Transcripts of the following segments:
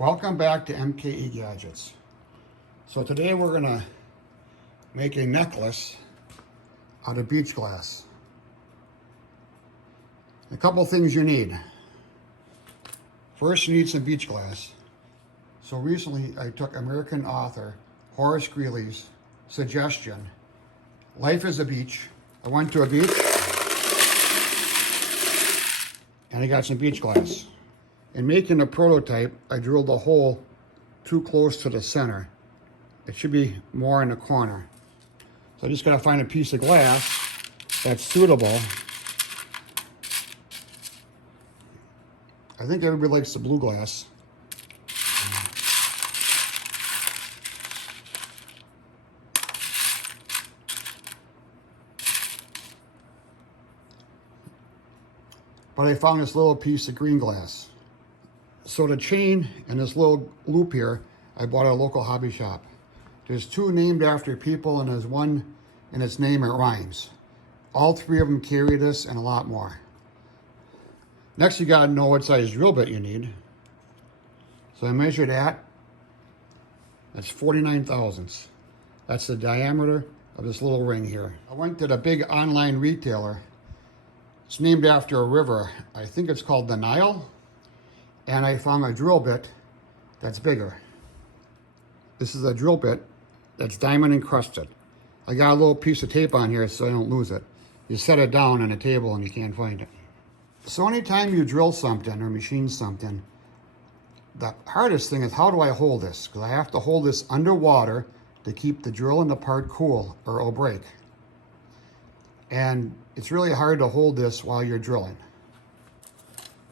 Welcome back to MKE Gadgets. So today we're going to make a necklace out of beach glass. A couple things you need. First, you need some beach glass. So recently I took American author Horace Greeley's suggestion, Life is a Beach. I went to a beach and I got some beach glass. In making a prototype, I drilled a hole too close to the center. It should be more in the corner. So I just gotta find a piece of glass that's suitable. I think everybody likes the blue glass. But I found this little piece of green glass. So the chain and this little loop here, I bought at a local hobby shop. There's two named after people and there's one in its name, it rhymes. All three of them carry this and a lot more. Next, you gotta know what size drill bit you need. So I measured that. That's 49 thousandths. That's the diameter of this little ring here. I went to the big online retailer. It's named after a river. I think it's called the Nile. And I found a drill bit that's bigger. This is a drill bit that's diamond encrusted. I got a little piece of tape on here so I don't lose it. You set it down on a table and you can't find it. So anytime you drill something or machine something, the hardest thing is, how do I hold this? Because I have to hold this underwater to keep the drill and the part cool or it'll break. And it's really hard to hold this while you're drilling.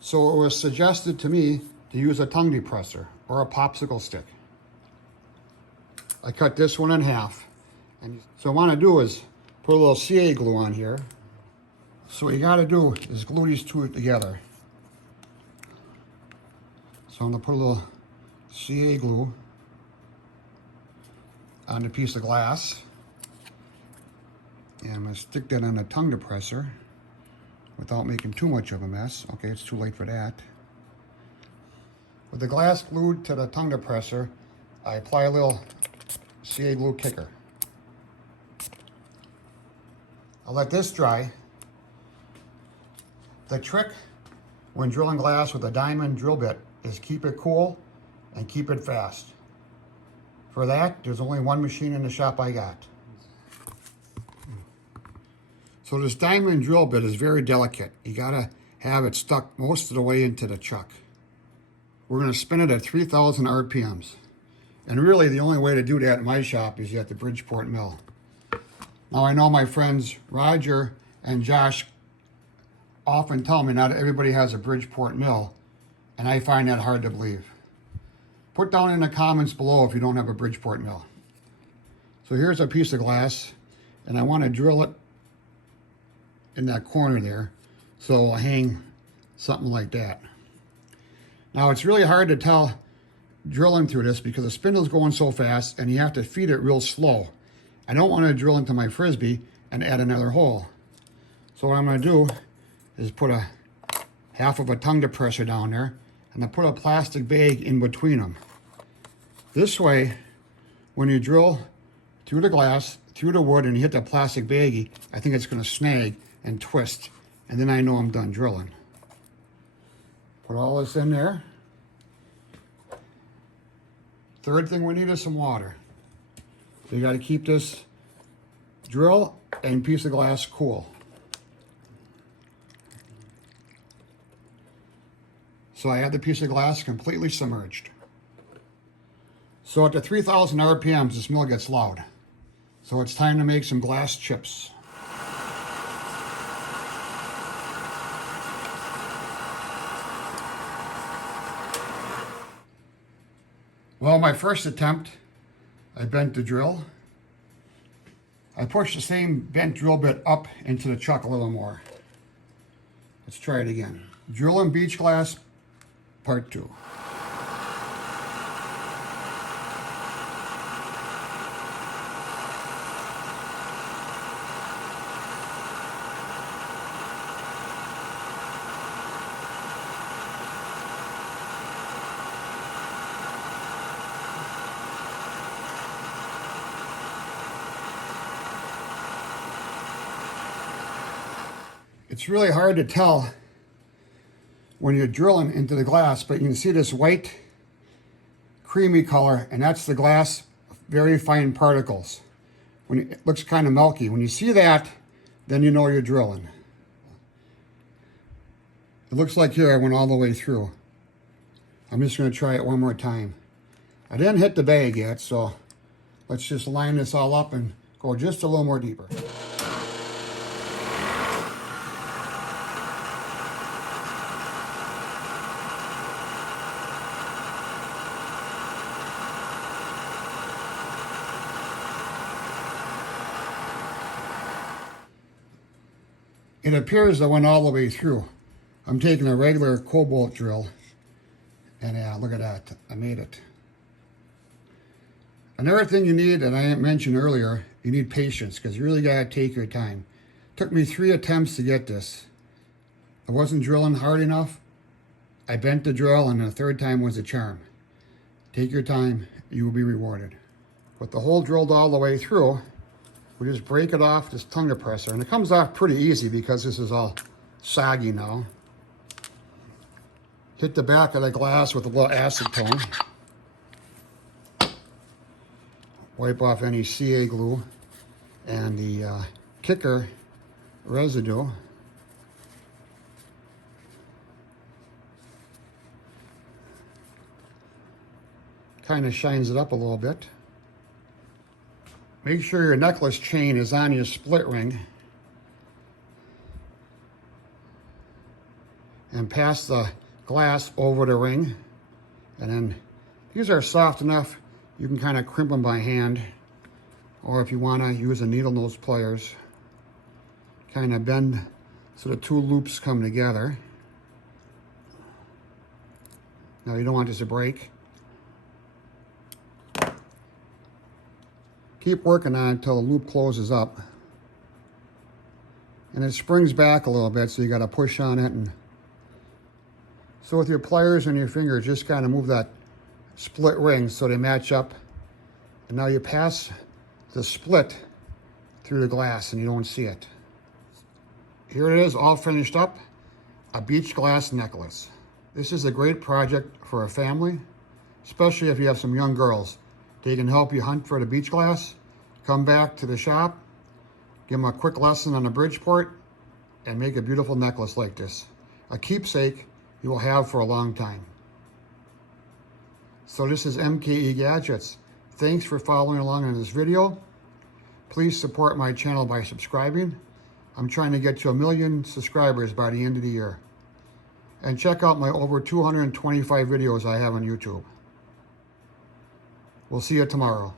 So it was suggested to me to use a tongue depressor or a popsicle stick. I cut this one in half. And so what I want to do is put a little CA glue on here. So what you got to do is glue these two together. So I'm going to put a little CA glue on a piece of glass. And I'm going to stick that on a tongue depressor without making too much of a mess. Okay, it's too late for that. With the glass glued to the tongue depressor, I apply a little CA glue kicker. I'll let this dry. The trick when drilling glass with a diamond drill bit is keep it cool and keep it fast. For that, there's only one machine in the shop I got. So this diamond drill bit is very delicate. You gotta have it stuck most of the way into the chuck. We're gonna spin it at 3,000 RPMs. And really the only way to do that in my shop is at the Bridgeport mill. Now I know my friends Roger and Josh often tell me not everybody has a Bridgeport mill, and I find that hard to believe. Put down in the comments below if you don't have a Bridgeport mill. So here's a piece of glass, and I wanna drill it in that corner there, so I'll hang something like that. Now it's really hard to tell drilling through this because the spindle's going so fast and you have to feed it real slow. I don't want to drill into my Frisbee and add another hole. So what I'm going to do is put a half of a tongue depressor down there and then put a plastic bag in between them. This way, when you drill through the glass, through the wood, and you hit the plastic baggie, I think it's going to snag and twist, and then I know I'm done drilling. Put all this in there. Third thing we need is some water. So you got to keep this drill and piece of glass cool. So I have the piece of glass completely submerged. So at the 3,000 RPMs, this mill gets loud. So it's time to make some glass chips. Well, my first attempt, I bent the drill. I pushed the same bent drill bit up into the chuck a little more. Let's try it again. Drilling beach glass, part 2. It's really hard to tell when you're drilling into the glass, but you can see this white creamy color, and that's the glass, very fine particles. When it looks kind of milky. When you see that, then you know you're drilling. It looks like here I went all the way through. I'm just going to try it one more time. I didn't hit the bag yet, so let's just line this all up and go just a little more deeper. It appears I went all the way through. I'm taking a regular cobalt drill, and yeah, look at that, I made it. Another thing you need, and I mentioned earlier, you need patience, because you really gotta take your time. It took me 3 attempts to get this. I wasn't drilling hard enough. I bent the drill, and the third time was a charm. Take your time, you will be rewarded. With the hole drilled all the way through, we just break it off this tongue depressor, and it comes off pretty easy because this is all soggy now. Hit the back of the glass with a little acetone. Wipe off any CA glue and the kicker residue. Kind of shines it up a little bit. Make sure your necklace chain is on your split ring. And pass the glass over the ring. And then these are soft enough, you can kind of crimp them by hand. Or if you want to use a needle nose pliers, kind of bend so the 2 loops come together. Now you don't want this to break. Keep working on it until the loop closes up. And it springs back a little bit, so you got to push on it. And so with your pliers and your fingers, just kind of move that split ring so they match up. And now you pass the split through the glass and you don't see it. Here it is, all finished up, a beach glass necklace. This is a great project for a family, especially if you have some young girls. They can help you hunt for the beach glass, come back to the shop, give them a quick lesson on the Bridgeport, and make a beautiful necklace like this. A keepsake you will have for a long time. So this is MKE Gadgets. Thanks for following along in this video. Please support my channel by subscribing. I'm trying to get to 1 million subscribers by the end of the year. And check out my over 225 videos I have on YouTube. We'll see you tomorrow.